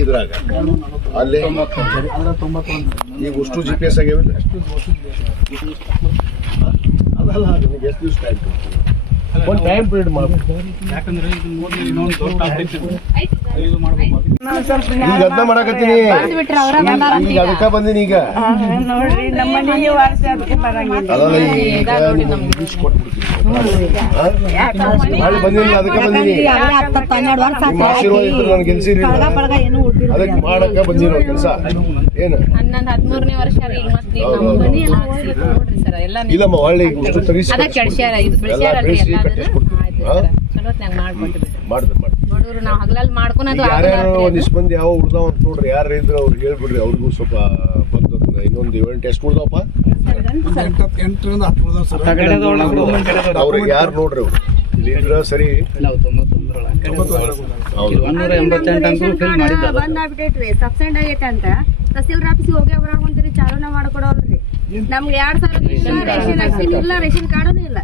ಇದ್ರಾಗ ಅಲ್ಲೇ ಈಗ ಅಷ್ಟು GPS ಆಗ್ಯಾವಿಲ್ಲ. ಅದಲ್ಲ ನಿಮಗೆ ಎಷ್ಟು ದಿವಸ ಆಯ್ತು? ಒಂದು ಟೈಮ್ ಪೀರಿಯಡ್ ಮಾಡ್ಬೇಕು. ಈಗ ಅದನ್ನ ಮಾಡಕತ್ತೀನಿ. ಈಗ ಅದಕ್ಕ ಬಂದಿನಿ. ಈಗ ಅದಲ್ಲ ಈಗ ಇಂಗ್ಲೀಷ್ ಕೊಟ್ಬಿಡ್ತೀನಿ. ಬಂದಿಲ್ಲ ಅದಕ್ಕೆ ಬಂದಿನಿ. ನಿಮ್ಮ ಆಶೀರ್ವಾದ ಇದ್ರೆ ನಾನು ಗೆಲ್ಸಿರಿ. ಅದಕ್ಕೆ ಮಾಡಕ್ಕ ಬಂದಿರೋ ಕೆಲಸ ಏನು ಇಲ್ಲಮ್ಮ. ಒಳ್ಳೆ ಇಷ್ಟು ತರಿಸಿ ಯಾರ್ಯಾರು ಒಂದಿಷ್ಟು ಮಂದಿ ಯಾವ ಉಳ್ದಾವ ಅಂತ ನೋಡ್ರಿ. ಯಾರು ಇದ್ರೆ ಅವ್ರಿಗೆ ಹೇಳ್ಬಿಡ್ರಿ. ಅವ್ರಿಗೂ ಸ್ವಲ್ಪ ಬಂದು ಇನ್ನೊಂದು ಇವೆಂಟ್ ಎಷ್ಟು ಉಳ್ದಾವಪ್ಪ? 8ರಿಂದ 10 ಉಳ್ದಾವ ಸರ್. ಅವ್ರಿಗೆ ಯಾರು ನೋಡ್ರಿ ಅವ್ರು ಇಲ್ಲಿ ಇದ್ರ ಸರಿ. ಬಂದಾಗ್ಬಿಟ್ಟೈತ್ರಿ ಸಬ್ಸಿಡಿ ಆಗೈತೆ ಅಂತ ತಹಸೀಲ್ದಾರ್ ಆಫೀಸಿಗೆ ಹೋಗಿ ಹೊರಗೊಂತೀರಿ. ಚಾಲನೆ ಮಾಡ್ಕೊಡೋಲ್ರಿ. ನಮ್ಗೆ 2000 ರೇಷನ್ ಇಲ್ಲ, ರೇಷನ್ ಕಾರ್ಡೂ ಇಲ್ಲ.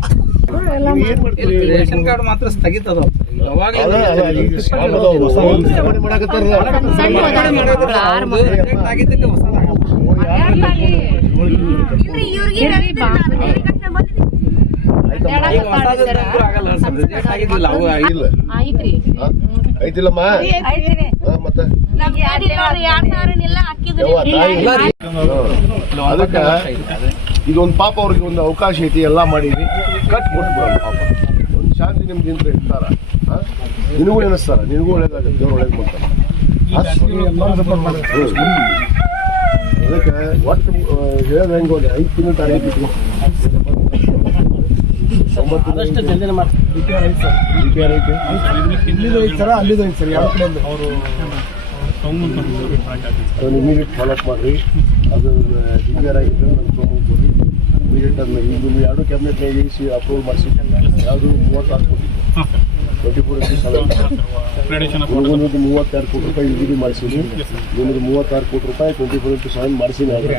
ರೇಷನ್ ಕಾರ್ಡ್ ಮಾತ್ರ ಸ್ಥಗಿತ ಅದಾವ. ಐತಿಲ್ಲಮ್ಮ ಮತ್ತೆ ಅದಕ್ಕ ಇದೊಂದು ಪಾಪ ಅವ್ರಿಗೆ ಒಂದು ಅವಕಾಶ ಐತಿ. ಎಲ್ಲ ಮಾಡಿದ್ವಿ ಕಟ್ ಕೊಟ್ಬಿಡೋಣ. ಪಾಪ ಒಂದು ಶಾಂತಿ ನಿಮ್ದಿಂದ ಇರ್ತಾರ. ನಿನಗೂ ನೆನೆಸ್ತಾರ. ನಿನಗೂ ಒಳ್ಳೇದಾಗತ್ತೆ. ದೇವ್ರು ಒಳ್ಳೇದು ಮಾಡ್ತಾರ. ಅದಕ್ಕೆ ಒಟ್ಟು ಹೇಳೋದು ಹೆಂಗೆ ಹೋಗಿ 5 ತಿಂಗಳು ತಾರೀಕು ಇಟ್ಕೊ. 9 ಅಲ್ಲಿದ್ದು ಐತೆ ಸರ್. ಯಾವ ಕಡೆ ಅವರು ಇಮಿಡಿಯೇಟ್ ಫಾಲೋಅಪ್ ಮಾಡಿರಿ. ಅದು DPR ಆಗಿದ್ದು ನಾನು ತೊಗೊಂಡ್ಕೊಡಿ ಇಮಿಡಿಯೇಟ್. ಅದನ್ನ ಈಗ ನೀವು 2 ಕ್ಯಾಬಿನೆಟ್ನಾಗ ಇಸಿ ಅಪ್ರೂವ್ ಮಾಡಿಸಿ. ಯಾವುದು 36 ಕೋಟಿ 24/7 32 ಕೋಟಿ ರೂಪಾಯಿ ಯುಜಿಡಿ ಮಾಡಿಸಿನಿ. ನಿಮ್ಮದು 36 ಕೋಟಿ ರೂಪಾಯಿ 24/7 ಮಾಡಿಸಿನಿ. ಆದರೆ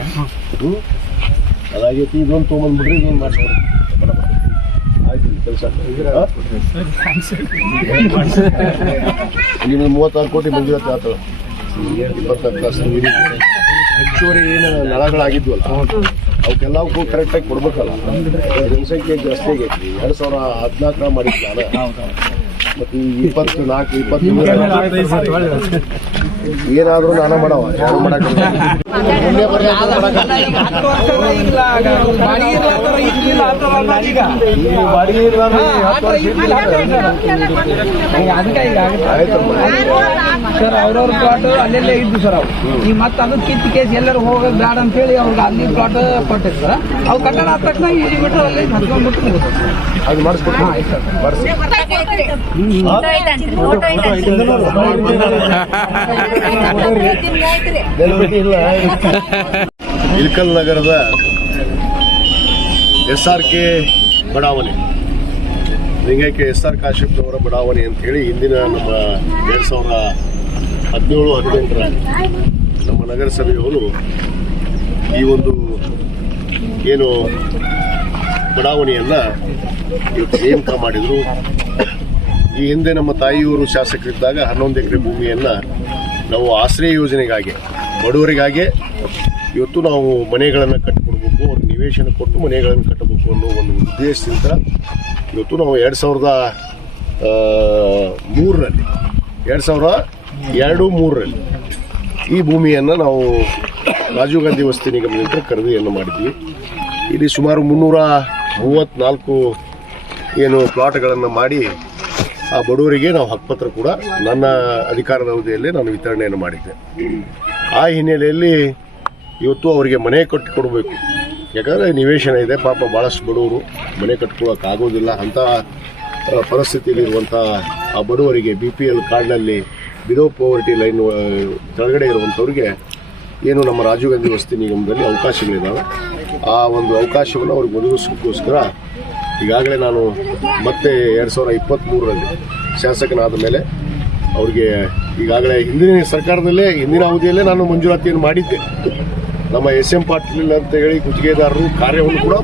ಅದಾಗೈತಿ. ಇದೊಂದು ತೊಗೊಂಬಂದ್ಬಿಡ್ರಿ. ಇದೊಂದು ಮಾಡಿಸ್ಕೊಡಿ. ಆಯ್ತು ಕೆಲಸ. ನಿಮಗೆ 36 ಕೋಟಿ ಬಂದಿರತ್ತೆ. ಆತ 24 ತಾಸು ಹೆಚ್ಚುವರಿ ಏನು ನಳಗಳಾಗಿದ್ವಲ್ಲ ಅವಕ್ಕೆಲ್ಲವಕ್ಕೂ ಕರೆಕ್ಟಾಗಿ ಕೊಡ್ಬೇಕಲ್ಲ. ಜನಸಂಖ್ಯೆ ಜಾಸ್ತಿ ಆಗೈತಿ. 2014 ಮಾಡಿದ್ವಿ ನಾನು. ಮತ್ತು 24 25 ಏನಾದರೂ ನಾನು ಮಾಡವ ಯಾರು ಮಾಡಕ್ಕೆ ಸರ್ ಅವ್ರವ್ರ ಪ್ಲಾಟ್ ಅಲ್ಲೆಲ್ಲೇ ಇದ್ದು ಸರ್. ಅವು ಈಗ ಮತ್ತೆ ಅದಕ್ಕೆ ಕಿತ್ತು ಕೇಸ್ ಎಲ್ಲರೂ ಹೋಗೋದು ಬೇಡ ಅಂತ ಹೇಳಿ ಅವ್ರಿಗೆ ಅಲ್ಲಿ ಪ್ಲಾಟ್ ಕೊಟ್ಟಿದ್ದು ಸರ್. ಅವು ಕಟ್ಟಡ ಆದ ತಕ್ಷಣ ಇಲ್ಲಿ ಬಿಟ್ಟು ಅಲ್ಲಿ ಹತ್ಕೊಂಡ್ಬಿಟ್ಟು ಅದು ಮಾಡಿಸ್ಬೇಕು. ಇಳಕಲ್ ನಗರದ SRK ಬಡಾವಣೆ, ಲಿಂಗೈಕ್ಯ SR ಕಾಶಿಪ್ನವರ ಬಡಾವಣೆ ಅಂತ ಹೇಳಿ ಇಂದಿನ ನಮ್ಮ 2017-18 ನಮ್ಮ ನಗರಸಭೆಯವರು ಈ ಒಂದು ಏನು ಬಡಾವಣೆಯನ್ನ ಇವತ್ತು ನೇಮಕ ಮಾಡಿದ್ರು. ಈ ಹಿಂದೆ ನಮ್ಮ ತಾಯಿಯವರು ಶಾಸಕರಿದ್ದಾಗ 11 ಎಕರೆ ಭೂಮಿಯನ್ನು ನಾವು ಆಶ್ರಯ ಯೋಜನೆಗಾಗಿ ಬಡವರಿಗಾಗಿ ಇವತ್ತು ನಾವು ಮನೆಗಳನ್ನು ಕಟ್ಟಿಕೊಡ್ಬೇಕು, ಅವ್ರಿಗೆ ನಿವೇಶನ ಕೊಟ್ಟು ಮನೆಗಳನ್ನು ಕಟ್ಟಬೇಕು ಅನ್ನೋ ಒಂದು ಉದ್ದೇಶದಿಂದ ಇವತ್ತು ನಾವು 2002-3ರಲ್ಲಿ ಈ ಭೂಮಿಯನ್ನು ನಾವು ರಾಜೀವ್ ಗಾಂಧಿ ವಸತಿ ನಿಗಮದಿಂದ ಖರೀದಿಯನ್ನು ಮಾಡಿದ್ವಿ. ಇಲ್ಲಿ ಸುಮಾರು 334 ಏನು ಪ್ಲಾಟ್ಗಳನ್ನು ಮಾಡಿ ಆ ಬಡವರಿಗೆ ನಾವು ಹಕ್ಕುಪತ್ರ ಕೂಡ ನನ್ನ ಅಧಿಕಾರದ ಅವಧಿಯಲ್ಲಿ ನಾನು ವಿತರಣೆಯನ್ನು ಮಾಡಿದ್ದೆ. ಆ ಹಿನ್ನೆಲೆಯಲ್ಲಿ ಇವತ್ತು ಅವರಿಗೆ ಮನೆ ಕಟ್ಟಿಕೊಡ್ಬೇಕು. ಯಾಕಂದರೆ ನಿವೇಶನ ಇದೆ, ಪಾಪ ಭಾಳಷ್ಟು ಬಡವರು ಮನೆ ಕಟ್ಕೊಳ್ಳೋಕ್ಕಾಗೋದಿಲ್ಲ. ಅಂಥ ಪರಿಸ್ಥಿತಿಯಲ್ಲಿರುವಂಥ ಆ ಬಡವರಿಗೆ BPL ಕಾರ್ಡ್ನಲ್ಲಿ ಬಿಲೋ ಪೋವರ್ಟಿ ಲೈನ್ ಕೆಳಗಡೆ ಇರುವಂಥವ್ರಿಗೆ ಏನು ನಮ್ಮ ರಾಜೀವ್ ಗಾಂಧಿ ವಸತಿ ನಿಗಮದಲ್ಲಿ ಅವಕಾಶಗಳಿದ್ದಾವೆ. ಆ ಒಂದು ಅವಕಾಶವನ್ನು ಅವ್ರಿಗೆ ಒದಗಿಸೋಕ್ಕೋಸ್ಕರ ಈಗಾಗಲೇ ನಾನು ಮತ್ತೆ 2023ರಲ್ಲಿ ಶಾಸಕನಾದ ಮೇಲೆ ಅವ್ರಿಗೆ ಈಗಾಗಲೇ ಹಿಂದಿನ ಸರ್ಕಾರದಲ್ಲೇ ಹಿಂದಿನ ಅವಧಿಯಲ್ಲೇ ನಾನು ಮಂಜೂರಾತಿಯನ್ನು ಮಾಡಿದ್ದೆ. ನಮ್ಮ SM ಪಾಟೀಲ್ ಅಂತ ಹೇಳಿ ಗುತ್ತಿಗೆದಾರರು ಕಾರ್ಯವನ್ನು ಕೂಡ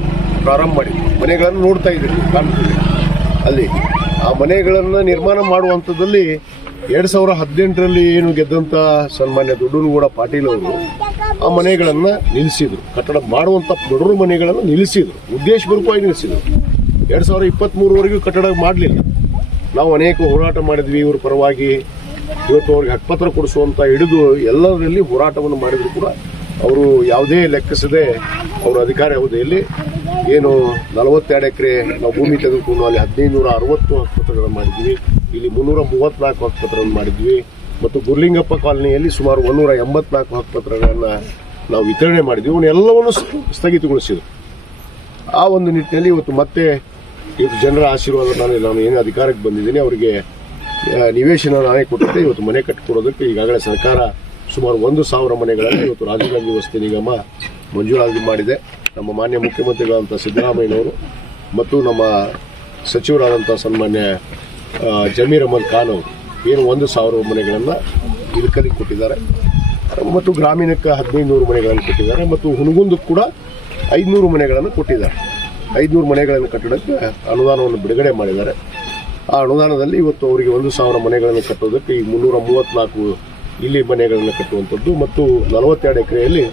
ಪ್ರಾರಂಭ ಮಾಡಿದ್ವಿ. ಮನೆಗಳನ್ನು ನೋಡ್ತಾ ಇದ್ದೀವಿ ಕಾಣ್ತೀವಿ. ಅಲ್ಲಿ ಆ ಮನೆಗಳನ್ನು ನಿರ್ಮಾಣ ಮಾಡುವಂಥದ್ದಲ್ಲಿ 2018ರಲ್ಲಿ ಏನು ಗೆದ್ದಂಥ ಸನ್ಮಾನ್ಯ ದೊಡ್ಡನಗೌಡ ಪಾಟೀಲ್ ಅವರು ಆ ಮನೆಗಳನ್ನು ನಿಲ್ಲಿಸಿದ್ರು. ಕಟ್ಟಡ ಮಾಡುವಂಥ ದೊಡ್ಡ ಮನೆಗಳನ್ನು ನಿಲ್ಲಿಸಿದ್ರು, ಉದ್ದೇಶಪೂರ್ವಕವಾಗಿ ನಿಲ್ಲಿಸಿದ್ರು. 2023ವರೆಗೂ ಕಟ್ಟಡ ಮಾಡಲಿಲ್ಲ. ನಾವು ಅನೇಕ ಹೋರಾಟ ಮಾಡಿದ್ವಿ ಇವ್ರ ಪರವಾಗಿ. ಇವತ್ತು ಅವ್ರಿಗೆ ಹಕ್ಕುಪತ್ರ ಕೊಡಿಸುವಂಥ ಹಿಡಿದು ಎಲ್ಲದರಲ್ಲಿ ಹೋರಾಟವನ್ನು ಮಾಡಿದ್ರು ಕೂಡ ಅವರು ಯಾವುದೇ ಲೆಕ್ಕಿಸದೆ ಅವರ ಅಧಿಕಾರ ಅವಧಿಯಲ್ಲಿ ಏನು 42 ಎಕರೆ ನಾವು ಭೂಮಿ ತೆಗೆದುಕೊಂಡು ಅಲ್ಲಿ 1560 ಹಕ್ಕುಪತ್ರಗಳನ್ನು ಮಾಡಿದ್ವಿ. ಇಲ್ಲಿ 334 ಹಕ್ಕುಪತ್ರಗಳನ್ನು ಮಾಡಿದ್ವಿ. ಮತ್ತು ಗುರ್ಲಿಂಗಪ್ಪ ಕಾಲನಿಯಲ್ಲಿ ಸುಮಾರು 184 ಹಕ್ಕುಪತ್ರಗಳನ್ನು ನಾವು ವಿತರಣೆ ಮಾಡಿದ್ವಿ. ಇವನ್ನೆಲ್ಲವನ್ನು ಸ್ಥಗಿತಗೊಳಿಸಿದ್ರು. ಆ ಒಂದು ನಿಟ್ಟಿನಲ್ಲಿ ಇವತ್ತು ಮತ್ತೆ ಇವತ್ತು ಜನರ ಆಶೀರ್ವಾದ ನಾನು ಏನು ಅಧಿಕಾರಕ್ಕೆ ಬಂದಿದ್ದೀನಿ ಅವರಿಗೆ ನಿವೇಶನ ನಾನೇ ಕೊಟ್ಟಿದ್ದೆ. ಇವತ್ತು ಮನೆ ಕಟ್ಟಿಕೊಡೋದಕ್ಕೆ ಈಗಾಗಲೇ ಸರ್ಕಾರ ಸುಮಾರು 1,000 ಮನೆಗಳನ್ನು ಇವತ್ತು ರಾಜೀವ್ ಗಾಂಧಿ ವಸತಿ ನಿಗಮ ಮಂಜೂರಾತಿ ಮಾಡಿದೆ. ನಮ್ಮ ಮಾನ್ಯ ಮುಖ್ಯಮಂತ್ರಿಗಳಾದಂಥ ಸಿದ್ದರಾಮಯ್ಯನವರು ಮತ್ತು ನಮ್ಮ ಸಚಿವರಾದಂಥ ಸನ್ಮಾನ್ಯ ಜಮೀರ್ ಅಹಮದ್ ಖಾನ್ ಅವರು ಏನು 1,000 ಮನೆಗಳನ್ನು ಇಳಕಲಿಗೆ ಕೊಟ್ಟಿದ್ದಾರೆ ಮತ್ತು ಗ್ರಾಮೀಣಕ್ಕೆ 1500 ಮನೆಗಳನ್ನು ಕೊಟ್ಟಿದ್ದಾರೆ ಮತ್ತು ಹುನಗುಂದಕ್ಕೆ ಕೂಡ 500 ಮನೆಗಳನ್ನು ಕೊಟ್ಟಿದ್ದಾರೆ. 500 ಮನೆಗಳನ್ನು ಕಟ್ಟಡಕ್ಕೆ ಅನುದಾನವನ್ನು ಬಿಡುಗಡೆ ಮಾಡಿದ್ದಾರೆ. ಆ ಅನುದಾನದಲ್ಲಿ ಇವತ್ತು ಅವರಿಗೆ 1,000 ಮನೆಗಳನ್ನು ಕಟ್ಟೋದಕ್ಕೆ ಈ 334 ಇಲ್ಲಿ ಮನೆಗಳನ್ನು ಕಟ್ಟುವಂಥದ್ದು ಮತ್ತು 42 ಎಕರೆಯಲ್ಲಿ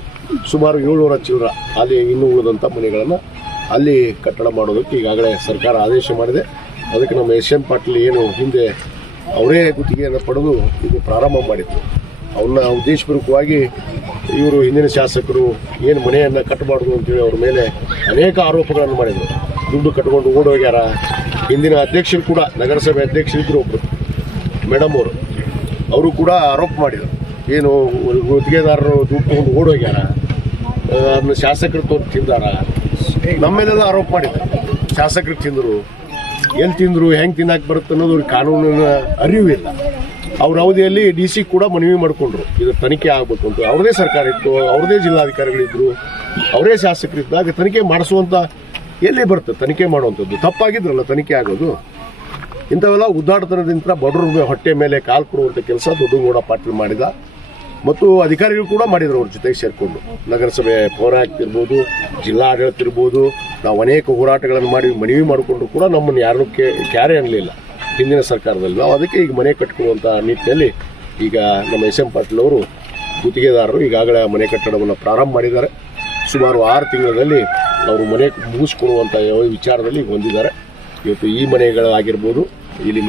ಸುಮಾರು 700 ಚಿಲ್ಲರ ಅಲ್ಲಿ ಇನ್ನೂ ಉಳಿದಂಥ ಮನೆಗಳನ್ನು ಅಲ್ಲಿ ಕಟ್ಟಡ ಮಾಡೋದಕ್ಕೆ ಈಗಾಗಲೇ ಸರ್ಕಾರ ಆದೇಶ ಮಾಡಿದೆ. ಅದಕ್ಕೆ ನಮ್ಮ ಎಸ್ ಎಂ ಪಾಟೀಲ್ ಏನು ಹಿಂದೆ ಅವರೇ ಗುತ್ತಿಗೆಯನ್ನು ಪಡೆದು ಇದು ಪ್ರಾರಂಭ ಮಾಡಿದ್ರು. ಅವನ್ನ ಉದ್ದೇಶಪೂರ್ವಕವಾಗಿ ಇವರು ಹಿಂದಿನ ಶಾಸಕರು ಏನು ಮನೆಯನ್ನು ಕಟ್ಟಬಾರ್ದು ಅಂತೇಳಿ ಅವ್ರ ಮೇಲೆ ಅನೇಕ ಆರೋಪಗಳನ್ನು ಮಾಡಿದರು. ದುಡ್ಡು ಕಟ್ಕೊಂಡು ಓಡೋಗ್ಯಾರ. ಹಿಂದಿನ ಅಧ್ಯಕ್ಷರು ಕೂಡ ನಗರಸಭೆ ಅಧ್ಯಕ್ಷರಿದ್ದರು ಒಬ್ಬರು ಮೇಡಮ್ ಅವರು ಕೂಡ ಆರೋಪ ಮಾಡಿದರು. ಏನು ಗುತ್ತಿಗೆದಾರರು ದುಡ್ಡು ತಗೊಂಡು ಓಡೋಗ್ಯಾರ, ಅದನ್ನ ಶಾಸಕರು ತಿಂದಾರ, ನಮ್ಮ ಮೇಲೆಲ್ಲ ಆರೋಪ ಮಾಡಿದ್ರು. ಶಾಸಕರು ತಿಂದರು, ಎಲ್ಲಿ ತಿಂದರು, ಹೆಂಗೆ ತಿನ್ನಕ್ಕೆ ಬರುತ್ತೆ ಅನ್ನೋದು ಅವ್ರಿಗೆ ಕಾನೂನಿನ ಅರಿವಿಲ್ಲ. ಅವ್ರ ಅವಧಿಯಲ್ಲಿ DC ಕೂಡ ಮನವಿ ಮಾಡಿಕೊಂಡ್ರು ಇದು ತನಿಖೆ ಆಗಬೇಕು ಅಂತ. ಅವ್ರದೇ ಸರ್ಕಾರ ಇತ್ತು, ಅವ್ರದೇ ಜಿಲ್ಲಾಧಿಕಾರಿಗಳಿದ್ರು, ಅವರೇ ಶಾಸಕರಿದ್ದಾಗ ತನಿಖೆ ಮಾಡಿಸುವಂಥ ಎಲ್ಲಿ ಬರುತ್ತೆ ತನಿಖೆ ಮಾಡುವಂಥದ್ದು? ತಪ್ಪಾಗಿದ್ರಲ್ಲ ತನಿಖೆ ಆಗೋದು. ಇಂಥವೆಲ್ಲ ಉದ್ದಾಟತನದಿಂದ ಬಡವ್ರ ಹೊಟ್ಟೆ ಮೇಲೆ ಕಾಲು ಕೊಡುವಂಥ ಕೆಲಸ ದೊಡ್ಡನಗೌಡ ಪಾಟೀಲ್ ಮಾಡಿದ ಮತ್ತು ಅಧಿಕಾರಿಗಳು ಕೂಡ ಮಾಡಿದ್ರು ಅವ್ರ ಜೊತೆಗೆ ಸೇರಿಕೊಂಡು. ನಗರಸಭೆ ಪೌರ ಆಗ್ತಿರ್ಬೋದು, ಜಿಲ್ಲಾ ಆಡಳಿತ ಇರ್ಬೋದು, ನಾವು ಅನೇಕ ಹೋರಾಟಗಳನ್ನು ಮಾಡಿ ಮನವಿ ಮಾಡಿಕೊಂಡ್ರು ಕೂಡ ನಮ್ಮನ್ನು ಯಾರನ್ನೂ ಕ್ಯಾರೆ ಅನ್ನಲಿಲ್ಲ ಹಿಂದಿನ ಸರ್ಕಾರದಲ್ಲಿ. ನಾವು ಅದಕ್ಕೆ ಈಗ ಮನೆ ಕಟ್ಕೊಳ್ಳುವಂಥ ನಿಟ್ಟಿನಲ್ಲಿ ಈಗ ನಮ್ಮ ಎಸ್ ಎಂ ಪಾಟೀಲ್ ಅವರು ಗುತ್ತಿಗೆದಾರರು ಈಗಾಗಲೇ ಮನೆ ಕಟ್ಟಡವನ್ನು ಪ್ರಾರಂಭ ಮಾಡಿದ್ದಾರೆ. ಸುಮಾರು 6 ತಿಂಗಳಲ್ಲಿ ಅವರು ಮನೆ ಮುಗಿಸ್ಕೊಡುವಂಥ ವಿಚಾರದಲ್ಲಿ ಈಗ ಹೊಂದಿದ್ದಾರೆ. ಇವತ್ತು ಈ ಮನೆಗಳಾಗಿರ್ಬೋದು, ಇಲ್ಲಿ